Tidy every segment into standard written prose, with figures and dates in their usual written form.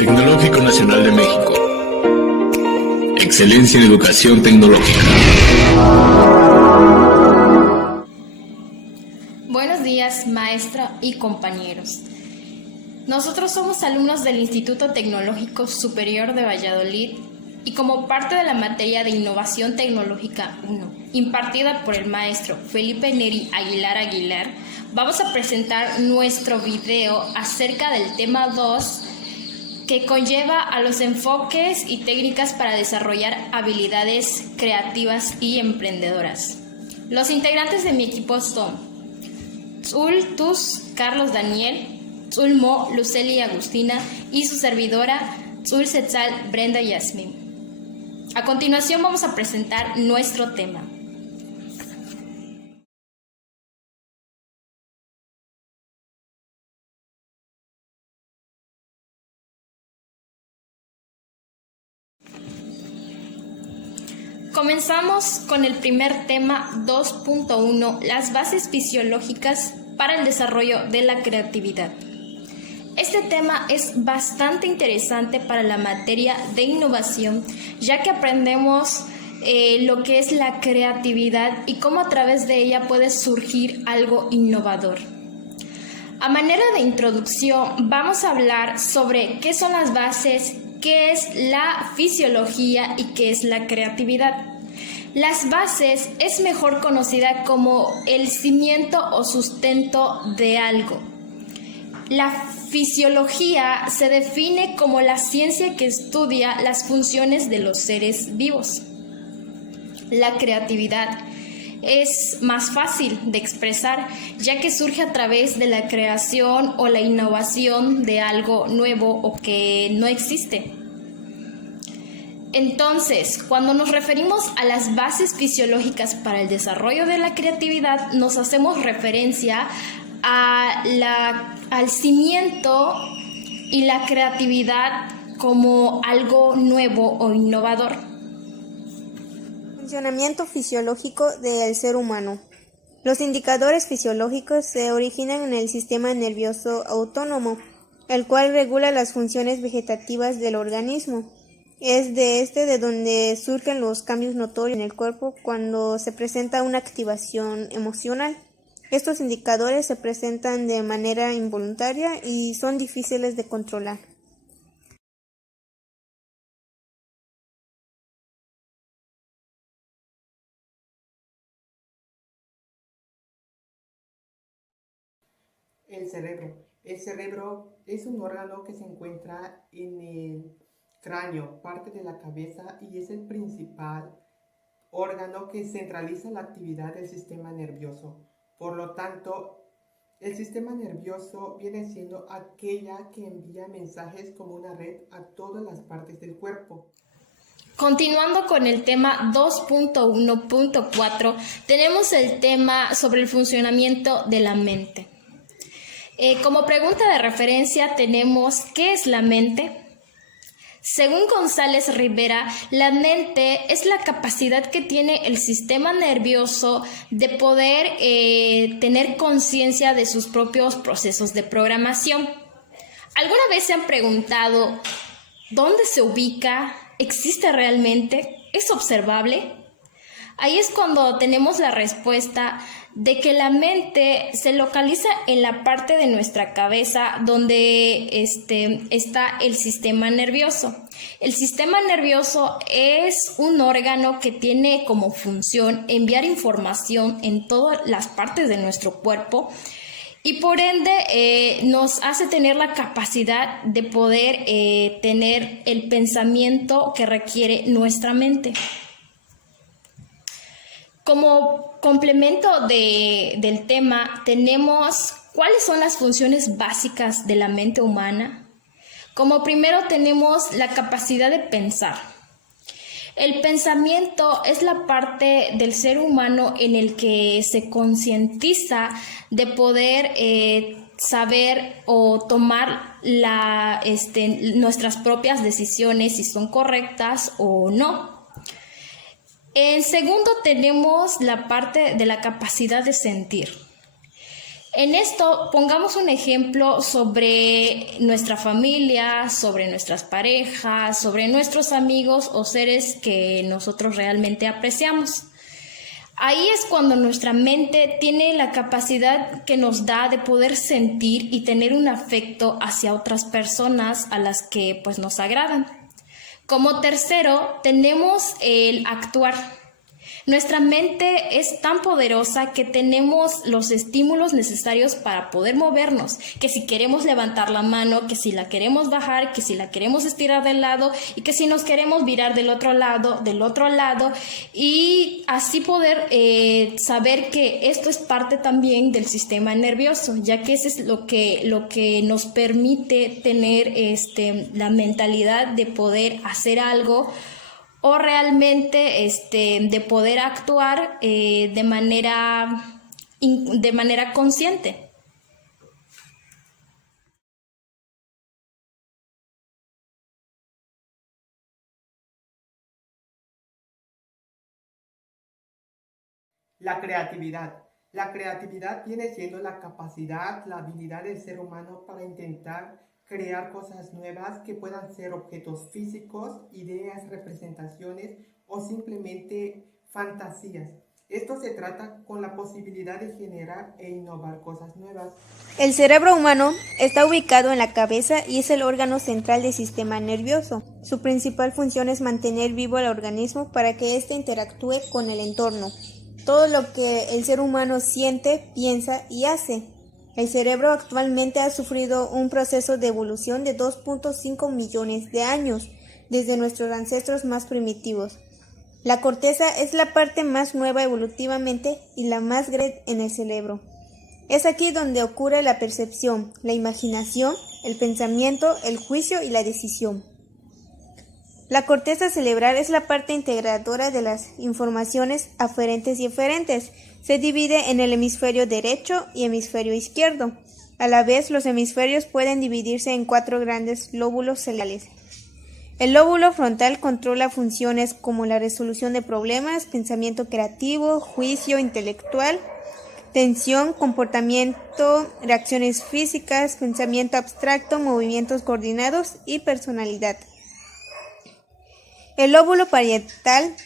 Tecnológico Nacional de México. Excelencia en educación tecnológica. Buenos días, maestra y compañeros. Nosotros somos alumnos del Instituto Tecnológico Superior de Valladolid y como parte de la materia de Innovación Tecnológica 1, impartida por el maestro Felipe Neri Aguilar, vamos a presentar nuestro video acerca del tema 2, que conlleva a los enfoques y técnicas para desarrollar habilidades creativas y emprendedoras. Los integrantes de mi equipo son Tzul Tus, Carlos Daniel, Tzul Mo, Luceli y Agustina y su servidora Tzul Setzal, Brenda Yasmin. A continuación vamos a presentar nuestro tema. Comenzamos con el primer tema 2.1, las bases fisiológicas para el desarrollo de la creatividad. Este tema es bastante interesante para la materia de innovación, ya que aprendemos lo que es la creatividad y cómo a través de ella puede surgir algo innovador. A manera de introducción, vamos a hablar sobre qué son las bases, qué es la fisiología y qué es la creatividad. Las bases es mejor conocida como el cimiento o sustento de algo. La fisiología se define como la ciencia que estudia las funciones de los seres vivos. La creatividad es más fácil de expresar, ya que surge a través de la creación o la innovación de algo nuevo o que no existe. Entonces, cuando nos referimos a las bases fisiológicas para el desarrollo de la creatividad, nos hacemos referencia al cimiento y la creatividad como algo nuevo o innovador. Funcionamiento fisiológico del ser humano. Los indicadores fisiológicos se originan en el sistema nervioso autónomo, el cual regula las funciones vegetativas del organismo. Es de donde surgen los cambios notorios en el cuerpo cuando se presenta una activación emocional. Estos indicadores se presentan de manera involuntaria y son difíciles de controlar. El cerebro. El cerebro es un órgano que se encuentra en el cráneo, parte de la cabeza, y es el principal órgano que centraliza la actividad del sistema nervioso. Por lo tanto, el sistema nervioso viene siendo aquella que envía mensajes como una red a todas las partes del cuerpo. Continuando con el tema 2.1.4, tenemos el tema sobre el funcionamiento de la mente. Como pregunta de referencia tenemos ¿qué es la mente? Según González Rivera, la mente es la capacidad que tiene el sistema nervioso de poder tener conciencia de sus propios procesos de programación. ¿Alguna vez se han preguntado dónde se ubica? ¿Existe realmente? ¿Es observable? Ahí es cuando tenemos la respuesta de que la mente se localiza en la parte de nuestra cabeza donde está el sistema nervioso. El sistema nervioso es un órgano que tiene como función enviar información en todas las partes de nuestro cuerpo y por ende nos hace tener la capacidad de poder tener el pensamiento que requiere nuestra mente. Como complemento del tema, tenemos cuáles son las funciones básicas de la mente humana. Como primero tenemos la capacidad de pensar. El pensamiento es la parte del ser humano en el que se concientiza de poder saber o tomar nuestras propias decisiones, si son correctas o no. En segundo tenemos la parte de la capacidad de sentir. En esto, pongamos un ejemplo sobre nuestra familia, sobre nuestras parejas, sobre nuestros amigos o seres que nosotros realmente apreciamos. Ahí es cuando nuestra mente tiene la capacidad que nos da de poder sentir y tener un afecto hacia otras personas a las que pues nos agradan. Como tercero, tenemos el actuar. Nuestra mente es tan poderosa que tenemos los estímulos necesarios para poder movernos, que si queremos levantar la mano, que si la queremos bajar, que si la queremos estirar del lado y que si nos queremos virar del otro lado, y así poder saber que esto es parte también del sistema nervioso, ya que eso es lo que nos permite tener la mentalidad de poder hacer algo o realmente de poder actuar de manera consciente. La creatividad. La creatividad viene siendo la capacidad, la habilidad del ser humano para intentar crear cosas nuevas que puedan ser objetos físicos, ideas, representaciones o simplemente fantasías. Esto se trata con la posibilidad de generar e innovar cosas nuevas. El cerebro humano está ubicado en la cabeza y es el órgano central del sistema nervioso. Su principal función es mantener vivo al organismo para que éste interactúe con el entorno. Todo lo que el ser humano siente, piensa y hace. El cerebro actualmente ha sufrido un proceso de evolución de 2.5 millones de años, desde nuestros ancestros más primitivos. La corteza es la parte más nueva evolutivamente y la más grande en el cerebro. Es aquí donde ocurre la percepción, la imaginación, el pensamiento, el juicio y la decisión. La corteza cerebral es la parte integradora de las informaciones aferentes y eferentes. Se divide en el hemisferio derecho y hemisferio izquierdo. A la vez, los hemisferios pueden dividirse en 4 grandes lóbulos cerebrales. El lóbulo frontal controla funciones como la resolución de problemas, pensamiento creativo, juicio intelectual, atención, comportamiento, reacciones físicas, pensamiento abstracto, movimientos coordinados y personalidad. El lóbulo parietal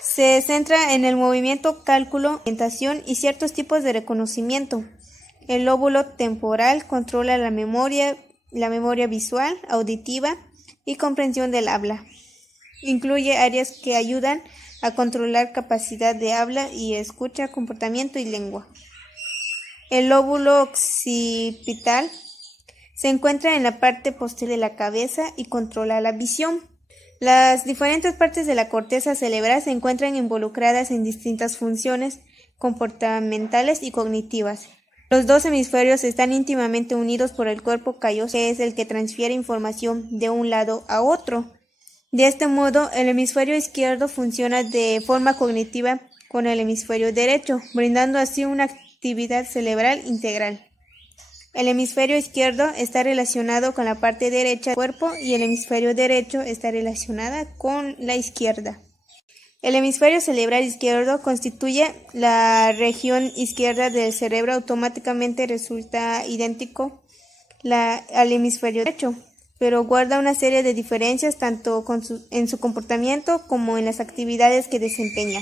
se centra en el movimiento, cálculo, orientación y ciertos tipos de reconocimiento. El lóbulo temporal controla la memoria visual, auditiva y comprensión del habla. Incluye áreas que ayudan a controlar capacidad de habla y escucha, comportamiento y lengua. El lóbulo occipital se encuentra en la parte posterior de la cabeza y controla la visión. Las diferentes partes de la corteza cerebral se encuentran involucradas en distintas funciones comportamentales y cognitivas. Los 2 hemisferios están íntimamente unidos por el cuerpo calloso, que es el que transfiere información de un lado a otro. De este modo, el hemisferio izquierdo funciona de forma cognitiva con el hemisferio derecho, brindando así una actividad cerebral integral. El hemisferio izquierdo está relacionado con la parte derecha del cuerpo y el hemisferio derecho está relacionada con la izquierda. El hemisferio cerebral izquierdo constituye la región izquierda del cerebro, automáticamente resulta idéntico al hemisferio derecho, pero guarda una serie de diferencias tanto en su comportamiento como en las actividades que desempeña.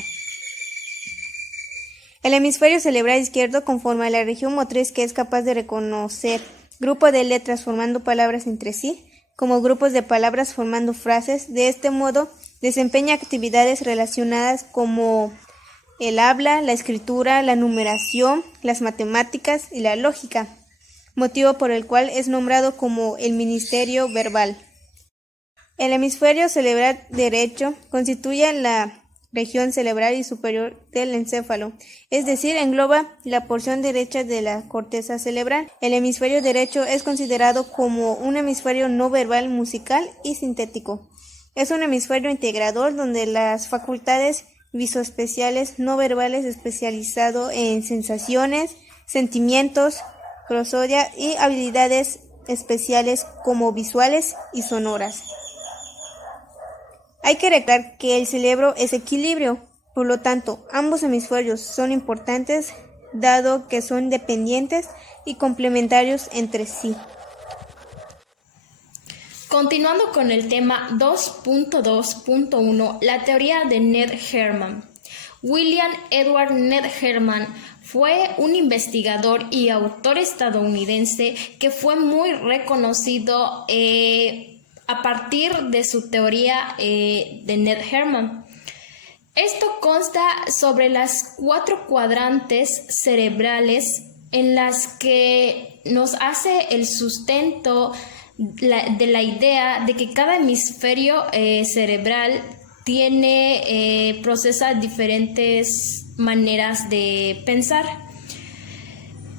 El hemisferio cerebral izquierdo conforma la región motriz que es capaz de reconocer grupos de letras formando palabras entre sí, como grupos de palabras formando frases. De este modo, desempeña actividades relacionadas como el habla, la escritura, la numeración, las matemáticas y la lógica, motivo por el cual es nombrado como el ministerio verbal. El hemisferio cerebral derecho constituye la región cerebral y superior del encéfalo, es decir, engloba la porción derecha de la corteza cerebral. El hemisferio derecho es considerado como un hemisferio no verbal, musical y sintético. Es un hemisferio integrador donde las facultades visoespaciales no verbales especializado en sensaciones, sentimientos, prosodia y habilidades especiales como visuales y sonoras. Hay que recordar que el cerebro es equilibrio, por lo tanto, ambos hemisferios son importantes dado que son dependientes y complementarios entre sí. Continuando con el tema 2.2.1, la teoría de Ned Herman. William Edward Ned Herman fue un investigador y autor estadounidense que fue muy reconocido a partir de su teoría de Ned Herman. Esto consta sobre las 4 cuadrantes cerebrales en las que nos hace el sustento de la idea de que cada hemisferio cerebral procesa diferentes maneras de pensar.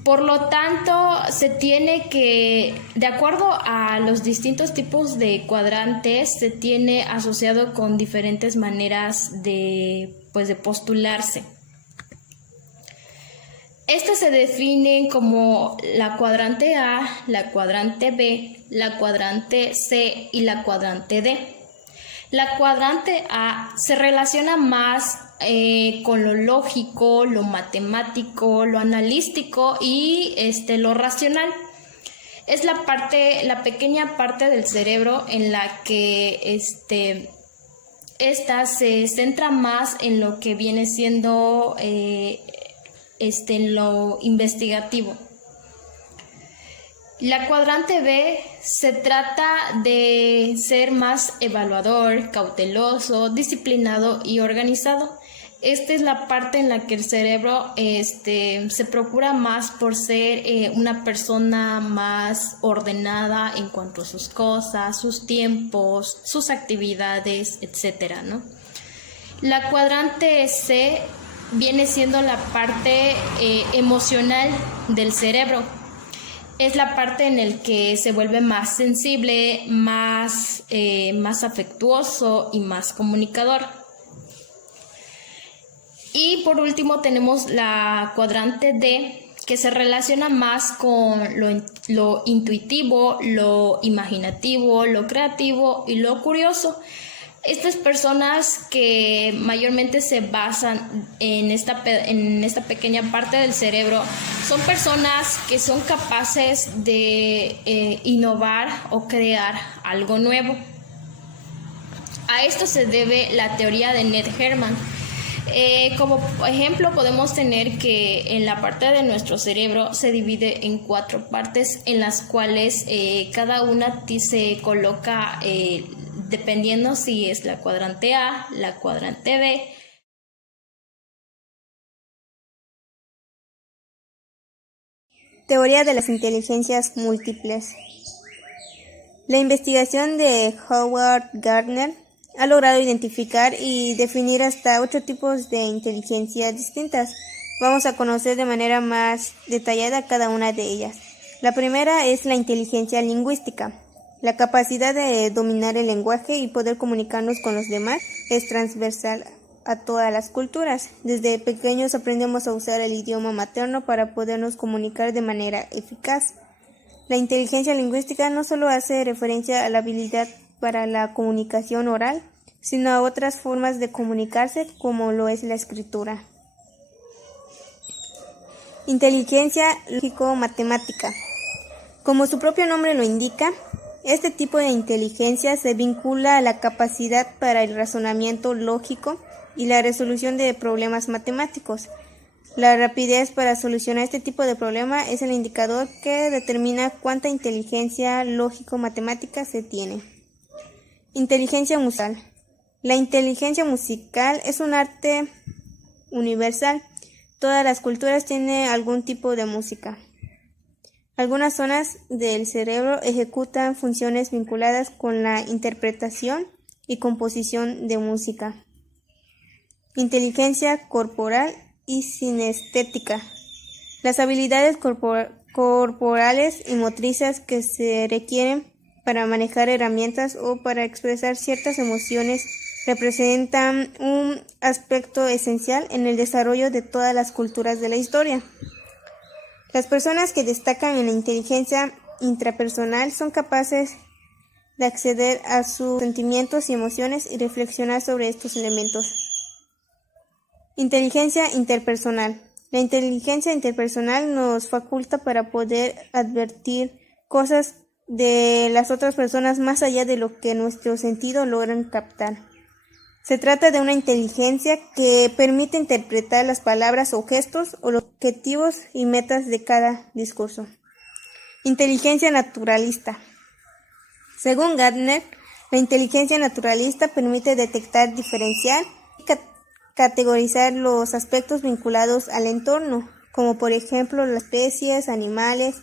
Por lo tanto, se tiene que, de acuerdo a los distintos tipos de cuadrantes, se tiene asociado con diferentes maneras de postularse. Estas se definen como la cuadrante A, la cuadrante B, la cuadrante C y la cuadrante D. La cuadrante A se relaciona más con lo lógico, lo matemático, lo analítico y lo racional. Es la pequeña parte del cerebro en la que esta se centra más en lo que viene siendo en lo investigativo. La cuadrante B se trata de ser más evaluador, cauteloso, disciplinado y organizado. Esta es la parte en la que el cerebro se procura más por ser una persona más ordenada en cuanto a sus cosas, sus tiempos, sus actividades, etcétera, ¿no? La cuadrante C viene siendo la parte emocional del cerebro. Es la parte en la que se vuelve más sensible, más afectuoso y más comunicador. Y por último tenemos la cuadrante D, que se relaciona más con lo intuitivo, lo imaginativo, lo creativo y lo curioso. Estas personas que mayormente se basan en esta pequeña parte del cerebro son personas que son capaces de innovar o crear algo nuevo. A esto se debe la teoría de Ned Herman. Como ejemplo podemos tener que en la parte de nuestro cerebro se divide en 4 partes en las cuales cada una se coloca dependiendo si es la cuadrante A, la cuadrante B. Teoría de las inteligencias múltiples. La investigación de Howard Gardner ha logrado identificar y definir hasta 8 tipos de inteligencia distintas. Vamos a conocer de manera más detallada cada una de ellas. La primera es la inteligencia lingüística. La capacidad de dominar el lenguaje y poder comunicarnos con los demás es transversal a todas las culturas. Desde pequeños aprendemos a usar el idioma materno para podernos comunicar de manera eficaz. La inteligencia lingüística no solo hace referencia a la habilidad para la comunicación oral, sino a otras formas de comunicarse como lo es la escritura. Inteligencia lógico-matemática. Como su propio nombre lo indica, este tipo de inteligencia se vincula a la capacidad para el razonamiento lógico y la resolución de problemas matemáticos. La rapidez para solucionar este tipo de problema es el indicador que determina cuánta inteligencia lógico-matemática se tiene. Inteligencia musical. La inteligencia musical es un arte universal. Todas las culturas tienen algún tipo de música. Algunas zonas del cerebro ejecutan funciones vinculadas con la interpretación y composición de música. Inteligencia corporal y sinestética. Las habilidades corporales y motrices que se requieren para manejar herramientas o para expresar ciertas emociones representan un aspecto esencial en el desarrollo de todas las culturas de la historia. Las personas que destacan en la inteligencia intrapersonal son capaces de acceder a sus sentimientos y emociones y reflexionar sobre estos elementos. Inteligencia interpersonal. La inteligencia interpersonal nos faculta para poder advertir cosas de las otras personas más allá de lo que nuestros sentidos logran captar. Se trata de una inteligencia que permite interpretar las palabras o gestos o los objetivos y metas de cada discurso. Inteligencia naturalista. Según Gardner, la inteligencia naturalista permite detectar, diferenciar y categorizar los aspectos vinculados al entorno, como por ejemplo las especies, animales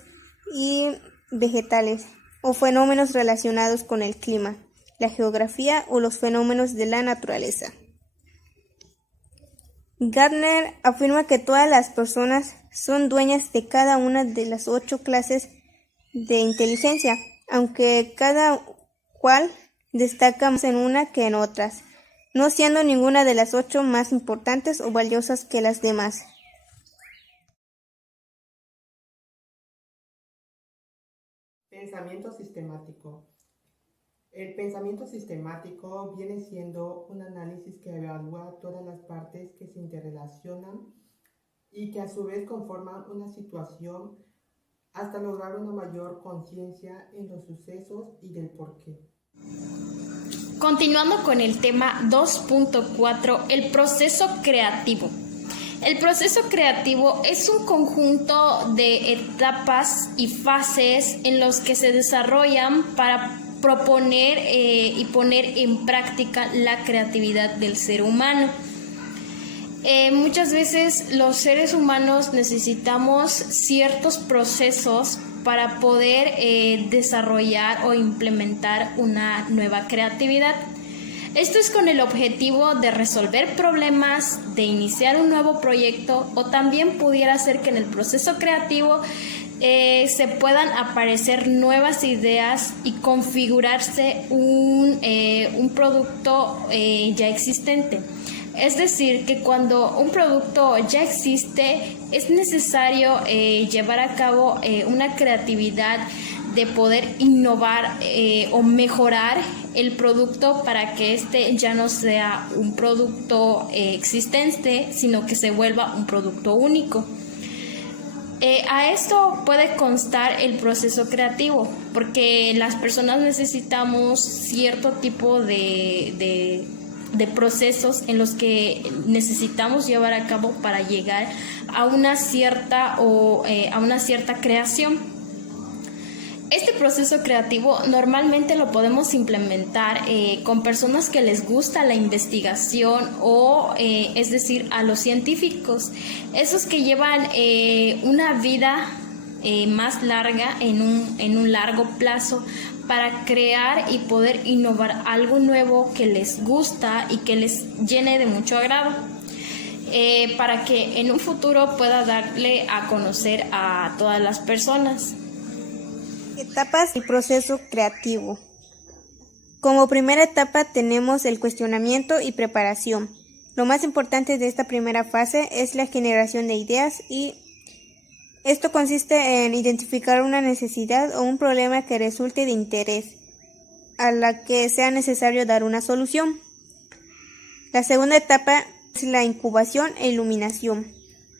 y vegetales, o fenómenos relacionados con el clima, la geografía o los fenómenos de la naturaleza. Gardner afirma que todas las personas son dueñas de cada una de las 8 clases de inteligencia, aunque cada cual destaca más en una que en otras, no siendo ninguna de las 8 más importantes o valiosas que las demás. Pensamiento sistemático. El pensamiento sistemático viene siendo un análisis que evalúa todas las partes que se interrelacionan y que a su vez conforman una situación hasta lograr una mayor conciencia en los sucesos y del porqué. Continuando con el tema 2.4, el proceso creativo. El proceso creativo es un conjunto de etapas y fases en los que se desarrollan para proponer y poner en práctica la creatividad del ser humano. Muchas veces los seres humanos necesitamos ciertos procesos para poder desarrollar o implementar una nueva creatividad. Esto es con el objetivo de resolver problemas, de iniciar un nuevo proyecto, o también pudiera ser que en el proceso creativo se puedan aparecer nuevas ideas y configurarse un producto ya existente. Es decir, que cuando un producto ya existe, es necesario llevar a cabo una creatividad de poder innovar o mejorar el producto para que este ya no sea un producto existente, sino que se vuelva un producto único. A esto puede constar el proceso creativo, porque las personas necesitamos cierto tipo de procesos en los que necesitamos llevar a cabo para llegar a una cierta creación. Este proceso creativo normalmente lo podemos implementar con personas que les gusta la investigación o, es decir, a los científicos, esos que llevan una vida más larga en un largo plazo para crear y poder innovar algo nuevo que les gusta y que les llene de mucho agrado, para que en un futuro pueda darle a conocer a todas las personas. Etapas del proceso creativo. Como primera etapa tenemos el cuestionamiento y preparación. Lo más importante de esta primera fase es la generación de ideas, y esto consiste en identificar una necesidad o un problema que resulte de interés, a la que sea necesario dar una solución. La segunda etapa es la incubación e iluminación.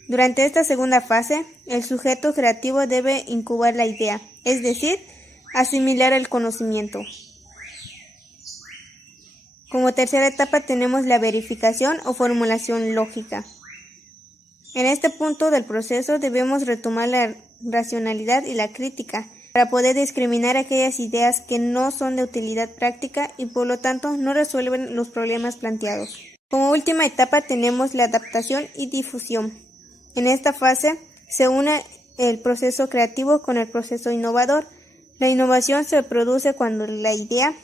Durante esta segunda fase, el sujeto creativo debe incubar la idea, es decir, asimilar el conocimiento. Como tercera etapa tenemos la verificación o formulación lógica. En este punto del proceso debemos retomar la racionalidad y la crítica para poder discriminar aquellas ideas que no son de utilidad práctica y por lo tanto no resuelven los problemas planteados. Como última etapa tenemos la adaptación y difusión. En esta fase se une el proceso creativo con el proceso innovador. La innovación se produce cuando la idea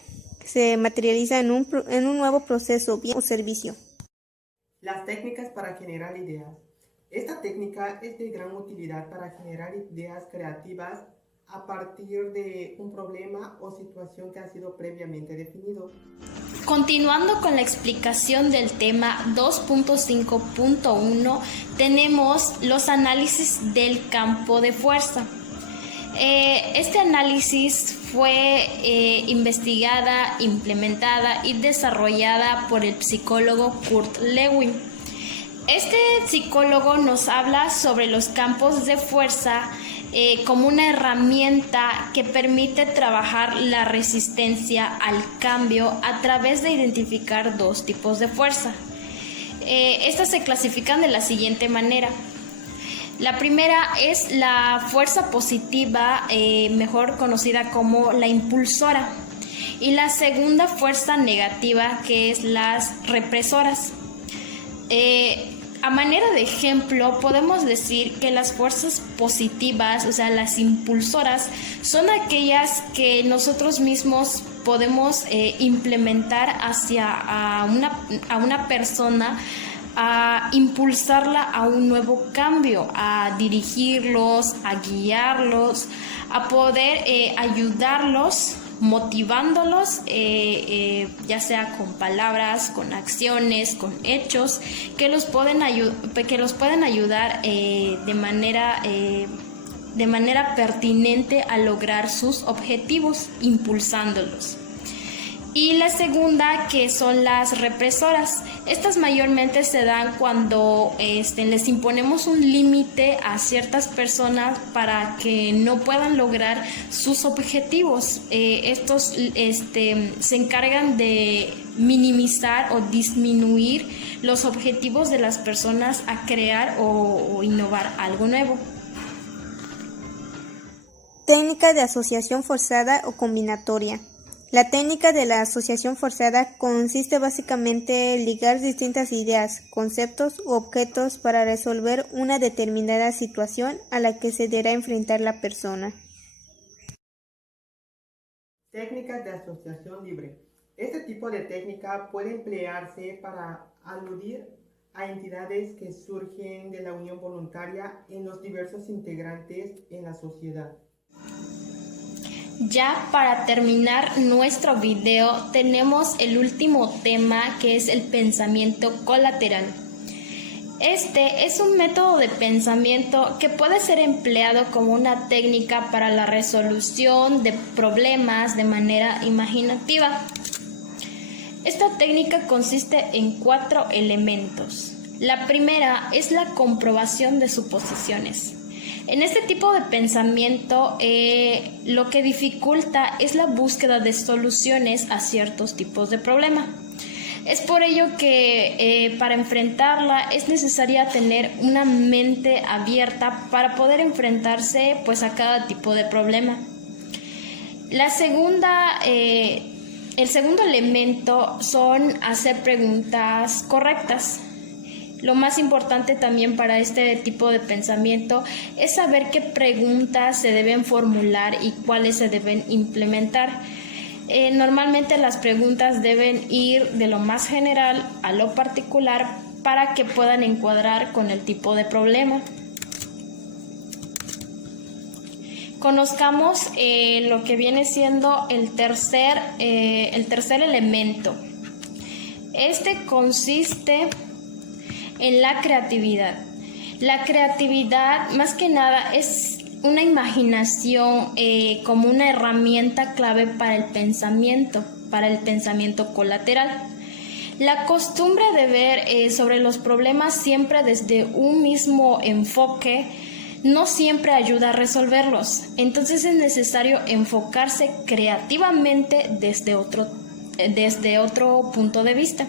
se materializa en un nuevo proceso, bien o servicio. Las técnicas para generar ideas. Esta técnica es de gran utilidad para generar ideas creativas a partir de un problema o situación que ha sido previamente definido. Continuando con la explicación del tema 2.5.1, tenemos los análisis del campo de fuerza. Este análisis fue investigada, implementada y desarrollada por el psicólogo Kurt Lewin. Este psicólogo nos habla sobre los campos de fuerza como una herramienta que permite trabajar la resistencia al cambio a través de identificar dos tipos de fuerza. Estas se clasifican de la siguiente manera. La primera es la fuerza positiva, mejor conocida como la impulsora, y la segunda fuerza negativa, que es las represoras. A manera de ejemplo, podemos decir que las fuerzas positivas, o sea, las impulsoras, son aquellas que nosotros mismos podemos implementar a una persona, a impulsarla a un nuevo cambio, a dirigirlos, a guiarlos, a poder ayudarlos, motivándolos, ya sea con palabras, con acciones, con hechos, que los pueden ayudar de manera pertinente a lograr sus objetivos, impulsándolos. Y la segunda, que son las represoras. Estas mayormente se dan cuando les imponemos un límite a ciertas personas para que no puedan lograr sus objetivos. Estos se encargan de minimizar o disminuir los objetivos de las personas a crear o innovar algo nuevo. Técnica de asociación forzada o combinatoria. La técnica de la asociación forzada consiste básicamente en ligar distintas ideas, conceptos u objetos para resolver una determinada situación a la que se deberá enfrentar la persona. Técnicas de asociación libre. Este tipo de técnica puede emplearse para aludir a entidades que surgen de la unión voluntaria en los diversos integrantes en la sociedad. Ya para terminar nuestro video tenemos el último tema, que es el pensamiento colateral. Este es un método de pensamiento que puede ser empleado como una técnica para la resolución de problemas de manera imaginativa. Esta técnica consiste en 4 elementos. La primera es la comprobación de suposiciones. En este tipo de pensamiento, lo que dificulta es la búsqueda de soluciones a ciertos tipos de problema. Es por ello que para enfrentarla es necesaria tener una mente abierta para poder enfrentarse a cada tipo de problema. El segundo elemento son hacer preguntas correctas. Lo más importante también para este tipo de pensamiento es saber qué preguntas se deben formular y cuáles se deben implementar. Normalmente las preguntas deben ir de lo más general a lo particular para que puedan encuadrar con el tipo de problema. Conozcamos lo que viene siendo el tercer elemento. Este consiste en la creatividad. La creatividad, más que nada, es una imaginación como una herramienta clave para el pensamiento colateral. La costumbre de ver sobre los problemas siempre desde un mismo enfoque no siempre ayuda a resolverlos. Entonces es necesario enfocarse creativamente desde otro punto de vista.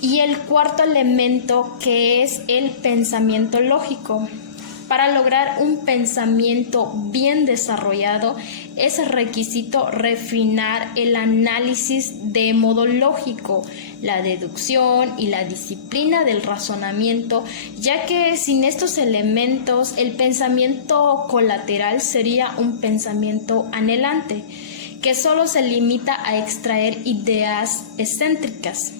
Y el cuarto elemento, que es el pensamiento lógico. Para lograr un pensamiento bien desarrollado es requisito refinar el análisis de modo lógico, la deducción y la disciplina del razonamiento, ya que sin estos elementos el pensamiento colateral sería un pensamiento anhelante, que solo se limita a extraer ideas excéntricas.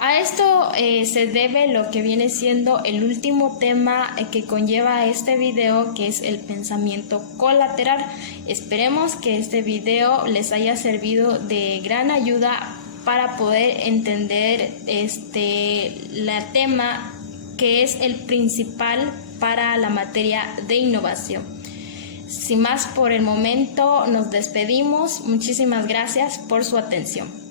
A esto se debe lo que viene siendo el último tema que conlleva este video, que es el pensamiento colateral. Esperemos que este video les haya servido de gran ayuda para poder entender el tema que es el principal para la materia de innovación. Sin más por el momento, nos despedimos. Muchísimas gracias por su atención.